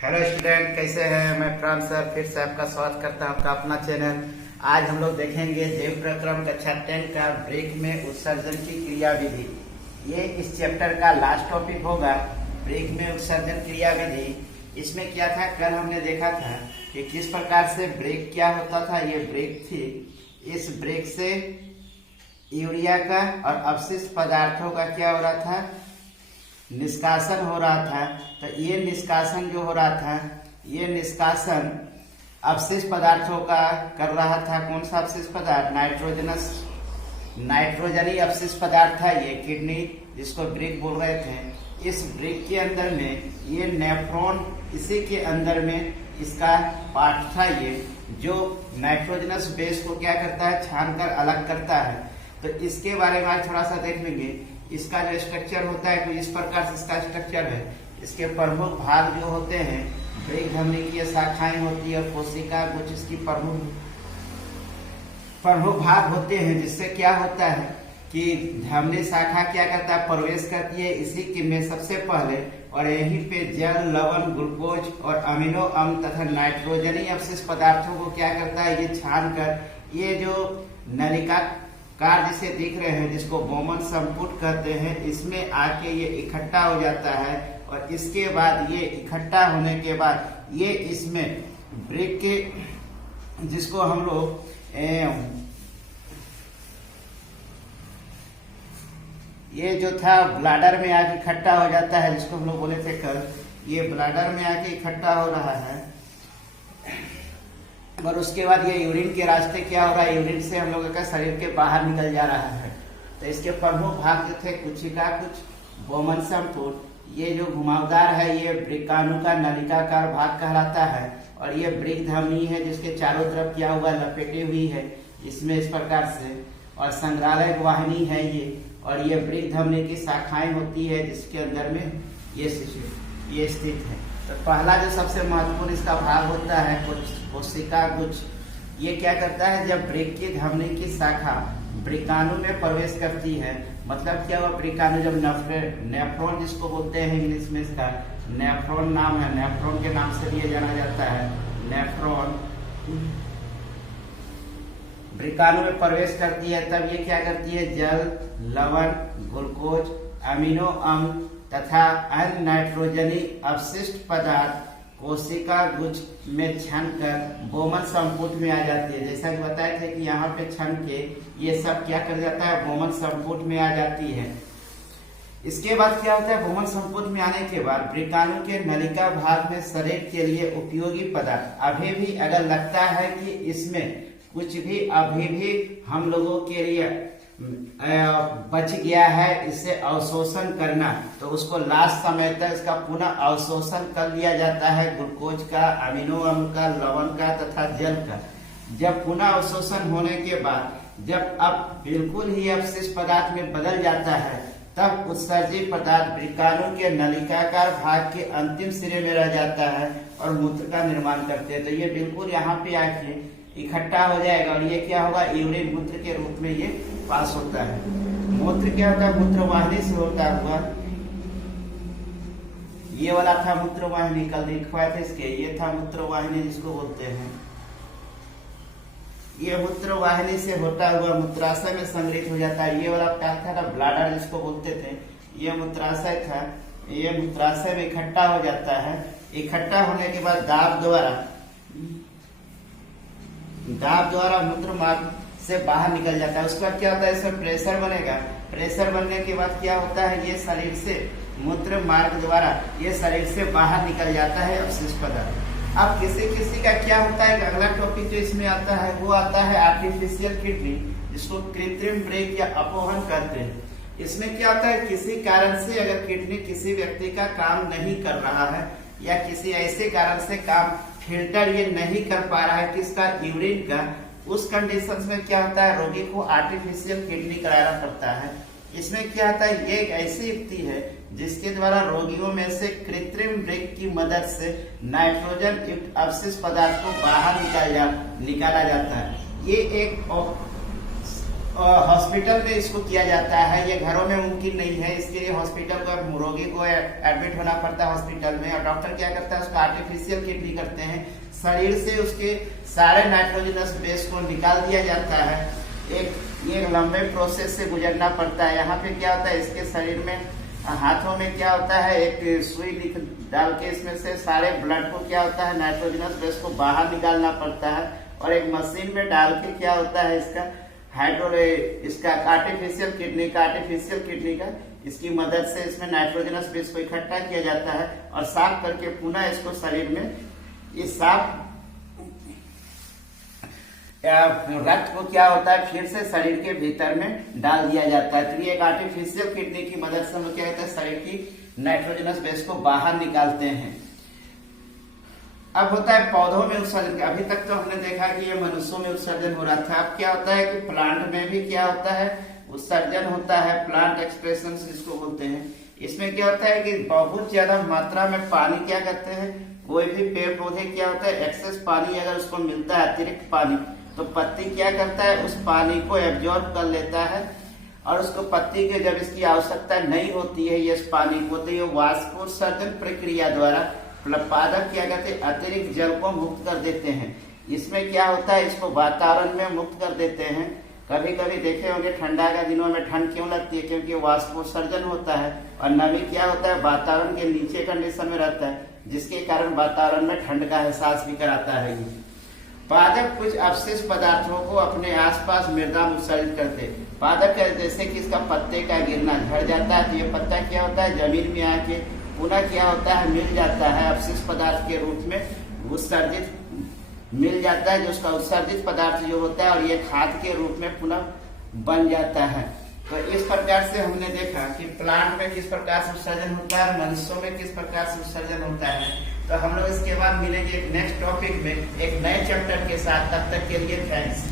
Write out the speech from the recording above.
Hello student, कैसे हैं। मैं प्राण सर फिर से आपका स्वागत करता हूं आपका अपना चैनल। आज हम लोग देखेंगे जैव प्रक्रम कक्षा 10 का ब्रेक में उत्सर्जन की क्रिया विधि। ये इस चैप्टर का लास्ट टॉपिक होगा, ब्रेक में उत्सर्जन क्रिया विधि। इसमें क्या था, कल हमने देखा था कि किस प्रकार से ब्रेक क्या होता था। ये ब्रेक थी, इस ब्रेक से यूरिया का और अपशिष्ट पदार्थों का क्या हो रहा था, निष्कासन हो रहा था। तो ये निष्कासन जो हो रहा था, ये निष्कासन अपशिष्ट पदार्थों का कर रहा था। कौन सा अपशिष्ट पदार्थ, नाइट्रोजनी अपशिष्ट पदार्थ था ये किडनी, जिसको ब्रेक बोल रहे थे। इस ब्रेक के अंदर में ये नेफ्रॉन, इसी के अंदर में इसका पार्ट था ये, जो नाइट्रोजनस बेस को क्या करता है, छानकर अलग करता है। तो इसके बारे में आज थोड़ा सा देख लेंगे। इसका जो स्ट्रक्चर होता है, तो इस प्रकार से इसका स्ट्रक्चर है। इसके प्रमुख भाग जो होते हैं, ब्रेक धमनी की शाखाएं होती है और कोशिका कुछ इसकी प्रमुख भाग होते हैं, जिससे क्या होता है कि धमनी शाखा क्या करता है, प्रवेश करती है इसी के में सबसे पहले, और यहीं पे जल, लवण, ग्लूकोज और अमीनो अम्ल तथा नाइट्रोजनी अपशिष्ट पदार्थों को क्या करता है, ये छान कर ये जो नलिका कार जिसे दिख रहे हैं, जिसको बोमन संपुट कहते हैं, इसमें आके ये इकट्ठा हो जाता है। और इसके बाद ये इकट्ठा होने के बाद ये इसमें ब्रेक के, जिसको हम लोग ये जो था ब्लाडर में आके इकट्ठा हो जाता है, जिसको हम लोग बोले थे कल, ये ब्लाडर में आके इकट्ठा हो रहा है। और उसके बाद ये यूरिन के रास्ते क्या हो रहा है, यूरिन से हम लोगों का शरीर के बाहर निकल जा रहा है। तो इसके प्रमुख भाग जो थे, कुचिका, कुछ बोमन संपुट, ये जो घुमावदार है ये ब्रेकाणु का नलिकाकार भाग कहलाता है। और ये ब्रेक धमनी है, जिसके चारों तरफ क्या हुआ, लपेटे हुई है इसमें इस प्रकार से। और संग्रहालय वाहिनी है ये, और ये ब्रेक धमनी की शाखाएं होती है, जिसके अंदर में ये स्थित है। तो पहला जो सबसे महत्वपूर्ण इसका भाग होता है कोशिका गुच्छ, ये क्या करता है, जब ब्रेक की धमनी की शाखा ब्रेकाणु में प्रवेश करती है, मतलब क्या हुआ, ब्रेकाणु जब नेफ्रॉन जिसको बोलते हैं इंग्लिश में, इसका नेफ्रॉन नाम है, नेफ्रॉन के नाम से लिए जाना जाता है। नेफ्रॉन ब्रेकाणु में प्रवेश करती है, तब ये क्या करती है, जल, लवण, ग्लूकोज, अमीनो अम्ल तथा अन्य नाइट्रोजनी अपशिष्ट पदार्थ कोशिका गुच्छ में छन कर बोमन संपुट में आ जाती है। जैसा कि बताए थे कि यहाँ पे छन के ये सब क्या कर जाता है, बोमन संपुट में आ जाती है। इसके बाद क्या होता है, बोमन संपुट में आने के बाद ब्रेकाणु के नलिका भाग में शरीर के लिए उपयोगी पदार्थ अभी भी अगर लगता है कि इसमें कुछ भी अभी भी हम लोगों के लिए बच गया है, इससे अवशोषण करना, तो उसको लास्ट समय तक इसका पुनः अवशोषण कर लिया जाता है, ग्लूकोज का, अमीनो अम्ल का, लवण का तथा जल का। जब पुनः अवशोषण होने के बाद जब अब बिल्कुल ही अपशिष्ट पदार्थ में बदल जाता है, तब उत्सर्जित पदार्थ ब्रेकाणु के नलिकाकार भाग के अंतिम सिरे में रह जाता है और मूत्र का निर्माण करते हैं। तो ये बिल्कुल यहाँ पे आके इकट्ठा हो जाएगा, और ये क्या होगा, यूरिन मूत्र के रूप में ये पास होता है। मूत्र क्या होता है, मूत्रवाहिनी से होता हुआ, ये वाला था मूत्रवाहिनी, कल दिखवाए थे इसके, ये था मूत्रवाहिनी जिसको बोलते हैं। ये मूत्रवाहिनी से होता हुआ मूत्राशय में संग्रहित हो जाता है। ये वाला क्या था, ब्लाडर जिसको बोलते थे, ये मूत्राशय था, ये मूत्राशय में इकट्ठा हो जाता है। इकट्ठा होने के बाद दाब द्वारा मूत्र मार्ग से बाहर निकल जाता है। उसके बाद क्या होता है, इसमें प्रेशर बनेगा। प्रेशर बनने के बाद क्या होता है, ये शरीर से मूत्र मार्ग द्वारा ये शरीर से बाहर निकल जाता है अपशिष्ट पदार्थ। अब किसी का क्या होता है, अगला टॉपिक जो इसमें आता है वो आता है आर्टिफिशियल किडनी, जिसको कृत्रिम ब्रेक या अपोहन कहते हैं। इसमें क्या होता है, किसी कारण से अगर किडनी किसी व्यक्ति का काम नहीं कर रहा है, या किसी ऐसे कारण से काम फिल्टर ये नहीं कर पा रहा है किसका, यूरिन का, उस कंडीशन में क्या होता है, रोगी को आर्टिफिशियल किडनी कराना पड़ता है। इसमें क्या होता है, ये एक ऐसी युक्ति है जिसके द्वारा रोगियों में से कृत्रिम ब्रेक की मदद से नाइट्रोजन युक्त अपशिष्ट पदार्थ को बाहर निकाला जाता है। ये एक हॉस्पिटल में इसको किया जाता है, ये घरों में मुमकिन नहीं है। इसके लिए हॉस्पिटल को रोगी को एडमिट होना पड़ता है हॉस्पिटल में, और डॉक्टर क्या करता है, उसका आर्टिफिशियल किडनी करते हैं। शरीर से उसके सारे नाइट्रोजनस बेस को निकाल दिया जाता है। एक लंबे प्रोसेस से गुजरना पड़ता है। यहाँ पे क्या होता है, इसके शरीर में हाथों में क्या होता है, एक सुई डाल के इसमें से सारे ब्लड को क्या होता है, नाइट्रोजनस बेस को बाहर निकालना पड़ता है, और एक मशीन में डाल के क्या होता है, इसका आर्टिफिशियल किडनी का इसकी मदद से इसमें नाइट्रोजनस बेस को इकट्ठा किया जाता है और साफ करके पुनः इसको शरीर में इस साफ रक्त को क्या होता है, फिर से शरीर के भीतर में डाल दिया जाता है। तो ये एक आर्टिफिशियल किडनी की मदद से हम क्या कहते हैं, शरीर की नाइट्रोजनस बेस को बाहर निकालते हैं। अब होता है पौधों में उत्सर्जन। अभी तक तो हमने देखा कि ये मनुष्यों में उत्सर्जन हो रहा था। अब क्या होता है कि प्लांट में भी क्या होता है, उत्सर्जन होता है। प्लांट एक्सप्रेशन जिसको बोलते हैं। इसमें क्या होता है कि बहुत ज्यादा मात्रा में पानी क्या करते हैं, कोई भी पेड़ पौधे क्या होता है, एक्सेस पानी अगर उसको मिलता है, अतिरिक्त पानी, तो पत्ती क्या करता है, उस पानी को एब्जॉर्ब कर लेता है, और उसको पत्ती के जब इसकी आवश्यकता नहीं होती है ये पानी को, तो ये वाष्पोत्सर्जन प्रक्रिया द्वारा पादप क्या करते हैं, अतिरिक्त जल को मुक्त कर देते हैं। इसमें क्या होता है, इसको वातावरण में मुक्त कर देते हैं। कभी कभी देखे होंगे ठंडा के दिनों में ठंड क्यों लगती है, क्योंकि वाष्पोत्सर्जन होता है, और नमी क्या होता है, वातावरण के नीचे कंडीशन में रहता है, जिसके कारण वातावरण में ठंड का एहसास भी कराता है। पादप कुछ अवशिष्ट पदार्थों को अपने आसपास मृदा में उत्सर्जित करते हैं। पादप जैसे कि इसका पत्ते का गिरना झड़ जाता है, तो ये पत्ता क्या होता है, जमीन में आके पुनः क्या होता है, मिल जाता है अवशिष्ट पदार्थ के रूप में उत्सर्जित मिल जाता है, जो उसका उत्सर्जित पदार्थ जो होता है, और ये खाद के रूप में पुनः बन जाता है। तो इस प्रकार से हमने देखा कि प्लांट में किस प्रकार से उत्सर्जन होता है, मनुष्यों में किस प्रकार से उत्सर्जन होता है। तो हम लोग इसके बाद मिलेंगे एक नेक्स्ट टॉपिक में एक नए चैप्टर के साथ। तब तक के लिए थैंक्स।